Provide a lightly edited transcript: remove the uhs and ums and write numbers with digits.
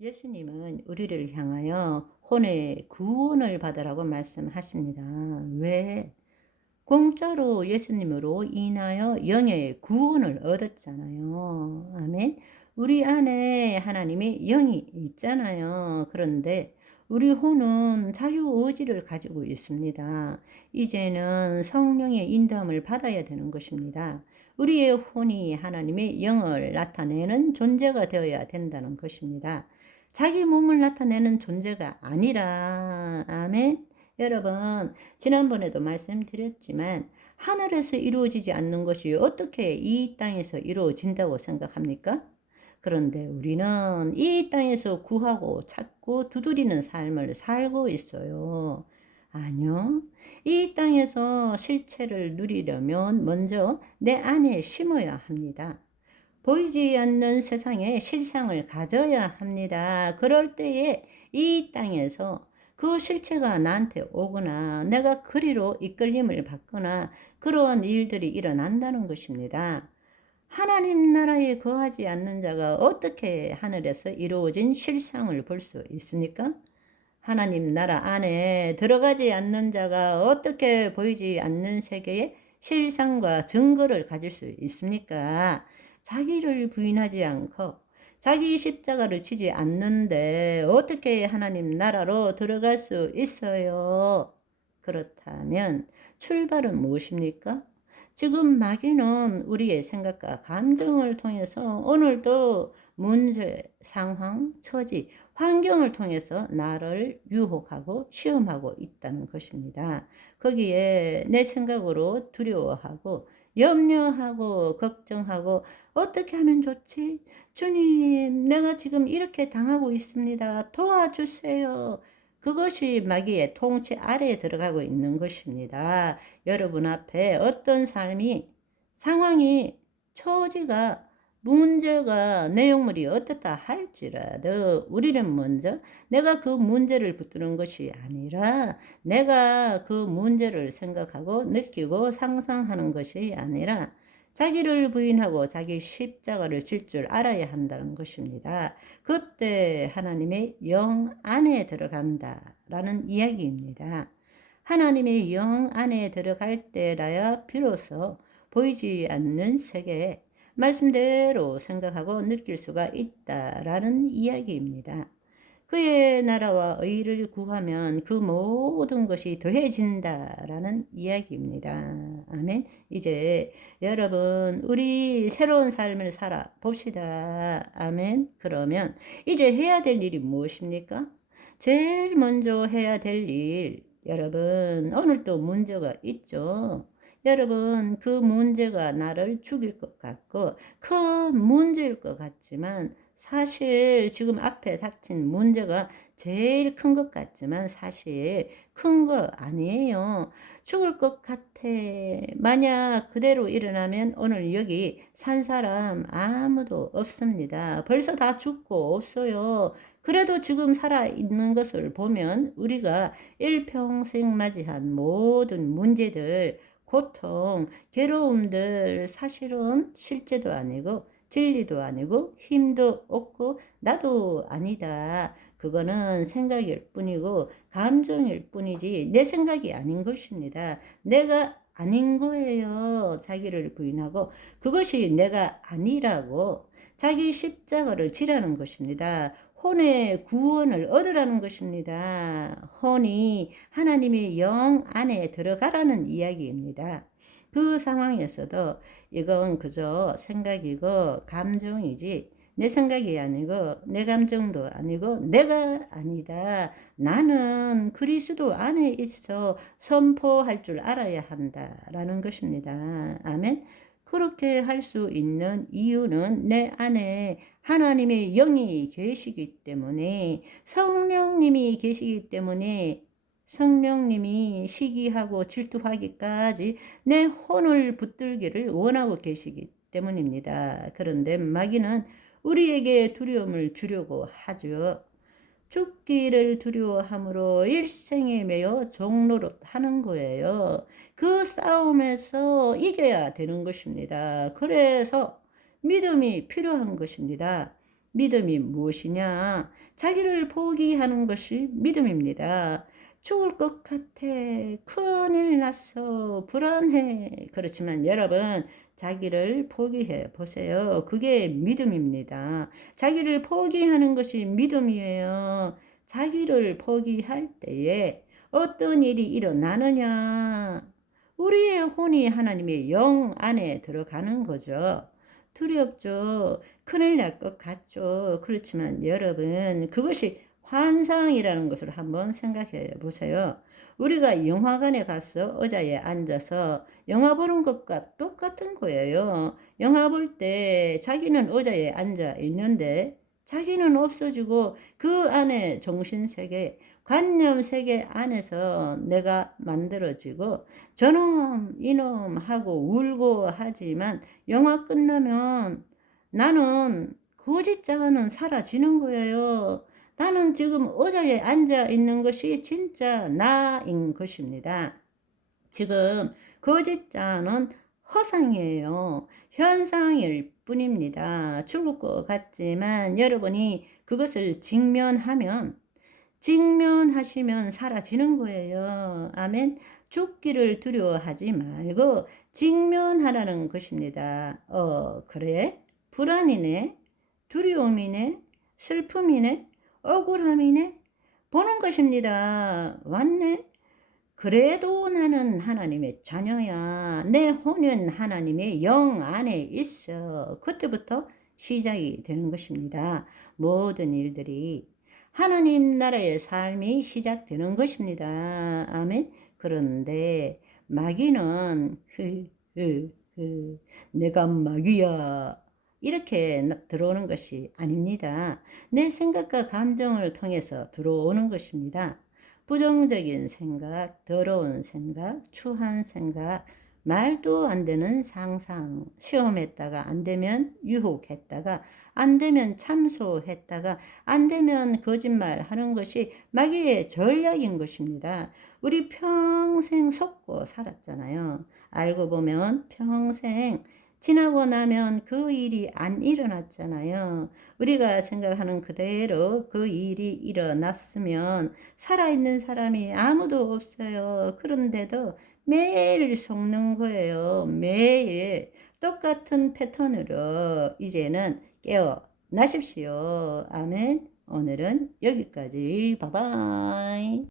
예수님은 우리를 향하여 혼의 구원을 받으라고 말씀하십니다. 왜? 공짜로 예수님으로 인하여 영의 구원을 얻었잖아요. 아멘. 우리 안에 하나님의 영이 있잖아요. 그런데 우리 혼은 자유의지를 가지고 있습니다. 이제는 성령의 인도함을 받아야 되는 것입니다. 우리의 혼이 하나님의 영을 나타내는 존재가 되어야 된다는 것입니다. 자기 몸을 나타내는 존재가 아니라, 아멘. 여러분, 지난번에도 말씀드렸지만 하늘에서 이루어지지 않는 것이 어떻게 이 땅에서 이루어진다고 생각합니까? 그런데 우리는 이 땅에서 구하고 찾고 두드리는 삶을 살고 있어요. 아니요. 이 땅에서 실체를 누리려면 먼저 내 안에 심어야 합니다. 보이지 않는 세상에 실상을 가져야 합니다. 그럴 때에 이 땅에서 그 실체가 나한테 오거나 내가 그리로 이끌림을 받거나 그러한 일들이 일어난다는 것입니다. 하나님 나라에 거하지 않는 자가 어떻게 하늘에서 이루어진 실상을 볼 수 있습니까? 하나님 나라 안에 들어가지 않는 자가 어떻게 보이지 않는 세계의 실상과 증거를 가질 수 있습니까? 자기를 부인하지 않고 자기 십자가를 지지 않는데 어떻게 하나님 나라로 들어갈 수 있어요? 그렇다면 출발은 무엇입니까? 지금 마귀는 우리의 생각과 감정을 통해서 오늘도 문제, 상황, 처지, 환경을 통해서 나를 유혹하고 시험하고 있다는 것입니다. 거기에 내 생각으로 두려워하고 염려하고 걱정하고 어떻게 하면 좋지? 주님, 내가 지금 이렇게 당하고 있습니다. 도와주세요. 그것이 마귀의 통치 아래에 들어가고 있는 것입니다. 여러분 앞에 어떤 삶이, 상황이, 처지가, 문제가, 내용물이 어떻다 할지라도 우리는 먼저 내가 그 문제를 붙드는 것이 아니라 내가 그 문제를 생각하고 느끼고 상상하는 것이 아니라 자기를 부인하고 자기 십자가를 질 줄 알아야 한다는 것입니다. 그때 하나님의 영 안에 들어간다라는 이야기입니다. 하나님의 영 안에 들어갈 때라야 비로소 보이지 않는 세계에 말씀대로 생각하고 느낄 수가 있다라는 이야기입니다. 그의 나라와 의를 구하면 그 모든 것이 더해진다라는 이야기입니다. 아멘. 이제 여러분 우리 새로운 삶을 살아 봅시다. 아멘. 그러면 이제 해야 될 일이 무엇입니까? 제일 먼저 해야 될 일, 여러분 오늘도 문제가 있죠. 여러분 그 문제가 나를 죽일 것 같고 큰 문제일 것 같지만 사실 지금 앞에 닥친 문제가 제일 큰 것 같지만 사실 큰 거 아니에요. 죽을 것 같아. 만약 그대로 일어나면 오늘 여기 산 사람 아무도 없습니다. 벌써 다 죽고 없어요. 그래도 지금 살아있는 것을 보면 우리가 일평생 맞이한 모든 문제들, 고통, 괴로움들 사실은 실제도 아니고 진리도 아니고 힘도 없고 나도 아니다. 그거는 생각일 뿐이고 감정일 뿐이지 내 생각이 아닌 것입니다. 내가 아닌 거예요. 자기를 부인하고 그것이 내가 아니라고 자기 십자가를 지라는 것입니다. 혼의 구원을 얻으라는 것입니다. 혼이 하나님의 영 안에 들어가라는 이야기입니다. 그 상황에서도 이건 그저 생각이고 감정이지 내 생각이 아니고 내 감정도 아니고 내가 아니다. 나는 그리스도 안에 있어 선포할 줄 알아야 한다라는 것입니다. 아멘. 그렇게 할 수 있는 이유는 내 안에 하나님의 영이 계시기 때문에 성령님이 계시기 때문에 성령님이 시기하고 질투하기까지 내 혼을 붙들기를 원하고 계시기 때문입니다. 그런데 마귀는 우리에게 두려움을 주려고 하죠. 죽기를 두려워함으로 일생에 매여 종로로 하는 거예요. 그 싸움에서 이겨야 되는 것입니다. 그래서 믿음이 필요한 것입니다. 믿음이 무엇이냐? 자기를 포기하는 것이 믿음입니다. 죽을 것 같아. 큰일 났어. 불안해. 그렇지만 여러분, 자기를 포기해 보세요. 그게 믿음입니다. 자기를 포기하는 것이 믿음이에요. 자기를 포기할 때에 어떤 일이 일어나느냐? 우리의 혼이 하나님의 영 안에 들어가는 거죠. 두렵죠. 큰일 날 것 같죠. 그렇지만 여러분, 그것이 환상이라는 것을 한번 생각해 보세요. 우리가 영화관에 가서 의자에 앉아서 영화 보는 것과 똑같은 거예요. 영화 볼 때 자기는 의자에 앉아 있는데 자기는 없어지고 그 안에 정신세계, 관념세계 안에서 내가 만들어지고 저놈, 이놈 하고 울고 하지만 영화 끝나면 나는 거짓장은 사라지는 거예요. 나는 지금 의자에 앉아 있는 것이 진짜 나인 것입니다. 지금 거짓자는 허상이에요. 현상일 뿐입니다. 죽을 것 같지만 여러분이 그것을 직면하시면 사라지는 거예요. 아멘. 죽기를 두려워하지 말고 직면하라는 것입니다. 그래? 불안이네? 두려움이네? 슬픔이네? 억울함이네? 보는 것입니다. 왔네? 그래도 나는 하나님의 자녀야. 내 혼은 하나님의 영 안에 있어. 그때부터 시작이 되는 것입니다. 모든 일들이 하나님 나라의 삶이 시작되는 것입니다. 아멘. 그런데 마귀는 내가 마귀야. 이렇게 들어오는 것이 아닙니다. 내 생각과 감정을 통해서 들어오는 것입니다. 부정적인 생각, 더러운 생각, 추한 생각, 말도 안 되는 상상, 시험했다가 안 되면 유혹했다가 안 되면 참소했다가 안 되면 거짓말 하는 것이 마귀의 전략인 것입니다. 우리 평생 속고 살았잖아요. 알고 보면 평생 지나고 나면 그 일이 안 일어났잖아요. 우리가 생각하는 그대로 그 일이 일어났으면 살아있는 사람이 아무도 없어요. 그런데도 매일 속는 거예요. 매일 똑같은 패턴으로 이제는 깨어나십시오. 아멘. 오늘은 여기까지. 바이바이.